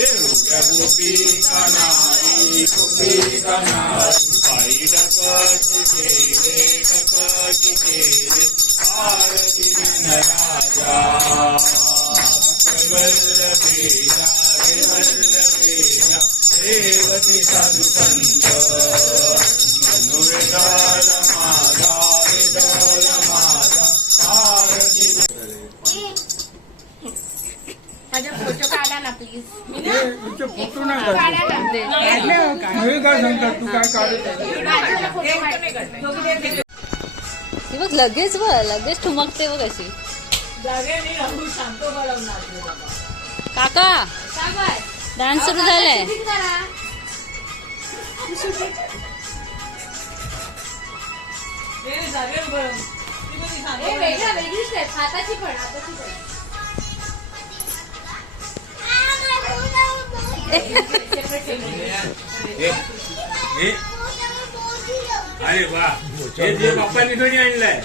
कुपी कनारी कुपी कनारी पायी डकची केले डकची केले आरती राजा वल्लभेया रे वल्लभेया देवती साधु संत मनुवेदाल माझा वेदाल फोटो नाही काढले. काढा ना काय सांगतात तू काय काढत बाजूला फोटो काढ. ती बघ लगेच बघ लगेच ठुमकते बघ अशी. काका डान्स सुरू झालाय. हे वेगळं वेगळी स्टेप हाताची पण हाताची पण. अरे वा हे जे बाप्पांनी घरी आणलंय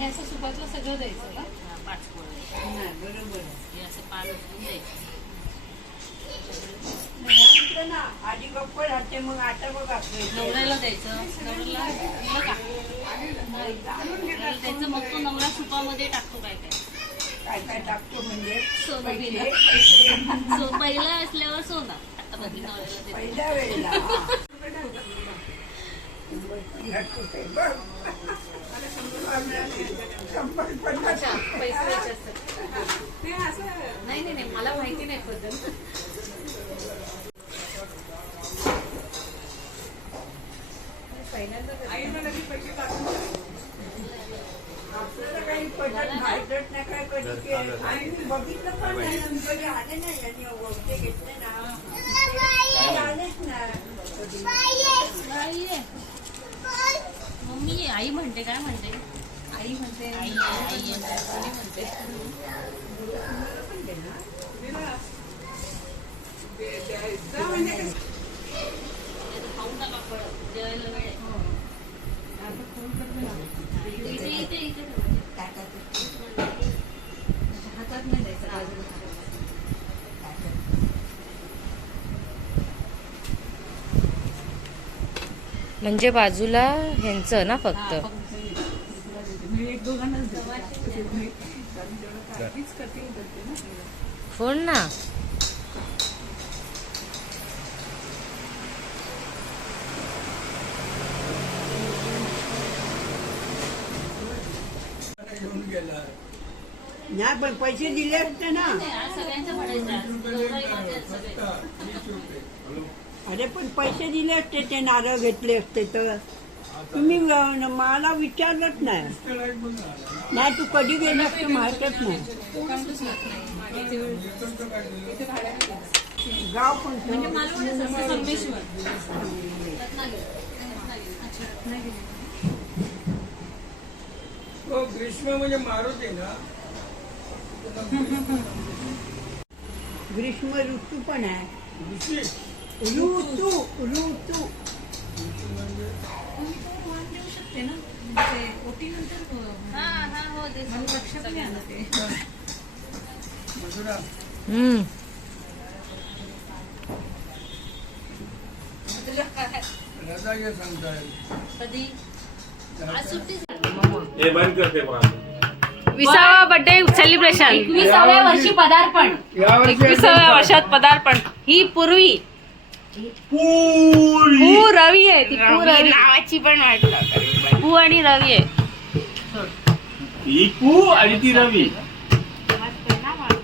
असं सुपातलं सगळं द्यायचं का? पाच पोळं बरोबर. हे असं पाच उचलून द्यायचं नवऱ्याला द्यायचं. नवऱ्याला द्यायचं मग तो नवरा सुपामध्ये टाकतो काय काय? काय काय टाकतो म्हणजे? सोनं पहिला असल्यावर सोनं. पहिल्या वेळेला. नाही नाही नाही मला माहिती नाही पद्धत. काय कधी केलं. आणि मी बघितलं पण नाही आणि कधी आले नाही यांनी वगैरे घेतले ना. आलेच. मम्मी. आई म्हणते काय म्हणते? आई म्हणते. आई आई म्हणते. खाऊन म्हणजे बाजूला ह्यांचं ना फक्त. फोन ना. नाही पण पैसे दिले असते ना. हा, अरे पण पैसे दिले असते ते नारळ घेतले असते तर. तुम्ही मला विचारलंच नाही. नाही तू कधी गेला असते माहितच नाही? गाव कोणतं तो ग्रीष्म म्हणजे मारुती ना? ग्रीष्म ऋतू पण आहे. ऋतू हा हा हो कधी आज सुट्टी हे बंद. करते विसावा बर्थडे सेलिब्रेशन एकविसाव्या वर्षी पदार्पण. एकविसाव्या. वर्षात पदार्पण. ही पूर्वी पुरी. पू रवी आहे ती पू रवी नावाची पण वाटलं पू आणि रवी आहे. ही पू आणि ती रवी.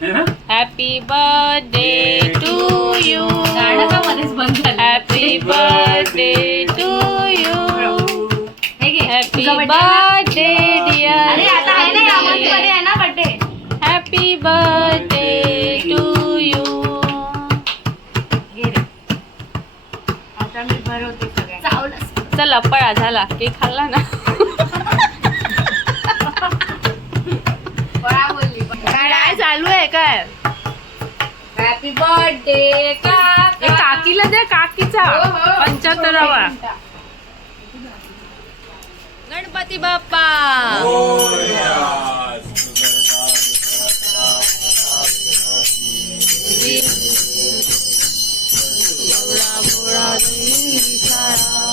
है ना? हॅपी बर्थडे टू यू गाणं का मध्येच बंद झालं हॅपी बर्थडे टू यू हे घे. हॅपी तुझा birthday आहे ना? बर्थडे डिअर अरे आता आहे ना रामाची birthday आहे ना birthday happy birthday to you घे रे. आता मी भरवते सगळ्या चावलं. चला पळा झाला. केक खाल्ला ना? पळा बोलली. काय चालू आहे काय? हॅपी बर्थडे काकीला दे काकीचा. पंच्याहत्तरावा. गणपती बाप्पा. परिचारा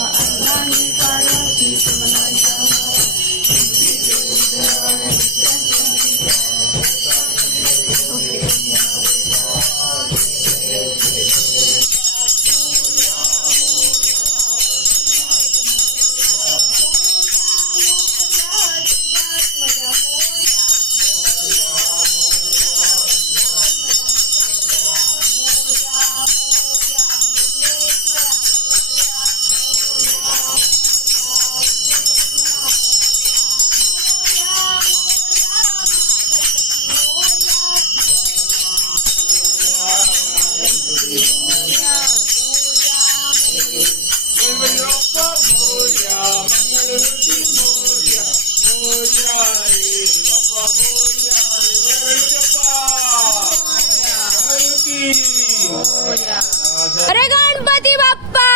अरे गणपती बाप्पा!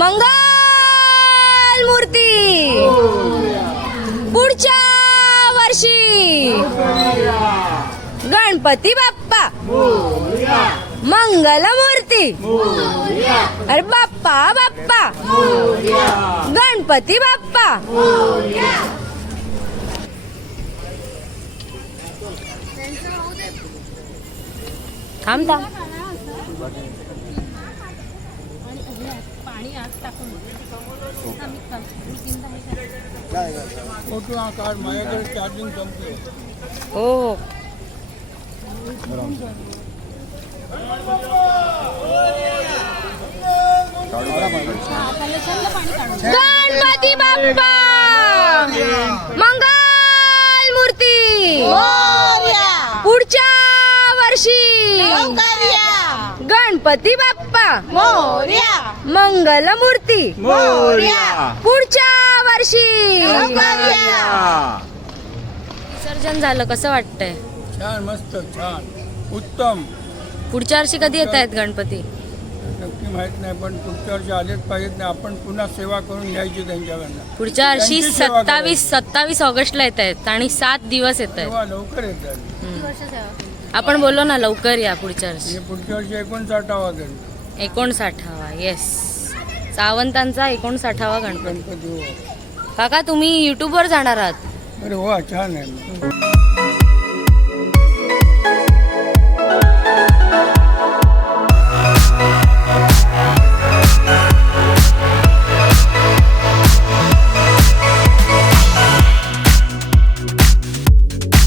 मंगल मूर्ती! पुढच्या वर्षी! गणपती बाप्पा! मंगल मूर्ती! अरे बाप्पा बाप्पा! गणपती बाप्पा! थांब थांब. माझ्याकडे चार्जिंग संपले हो हो. गणपती बाप्पा! मंगल मूर्ती पुढच्या वर्षी! गणपती बाप्पा. मंगल मूर्ती पुढच्या वर्षी. विसर्जन झालं कसं वाटतंय? छान मस्त छान. उत्तम. पुढच्या वर्षी कधी येत आहेत गणपती? नक्की माहीत नाही पण पुढच्या वर्षी आलेच पाहिजेत नाही आपण पुन्हा सेवा करून घ्यायची त्यांच्याकडनं. पुढच्या वर्षी त्यांची सेवा सत्तावीस सत्तावीस ऑगस्टला येत आहेत आणि सात दिवस येत आहेत. तेव्हा लवकर येतात आपण बोललो ना लवकर या पुढच्या वर्षी. हे पुढच्या वर्षी एकोणसाठावा गण. एकोणसाठावा येस सावंतांचा एकोणसाठावा गणपती. गणपती हो. काका तुम्ही युट्यूबवर जाणार आहात. अरे वा छान आहे.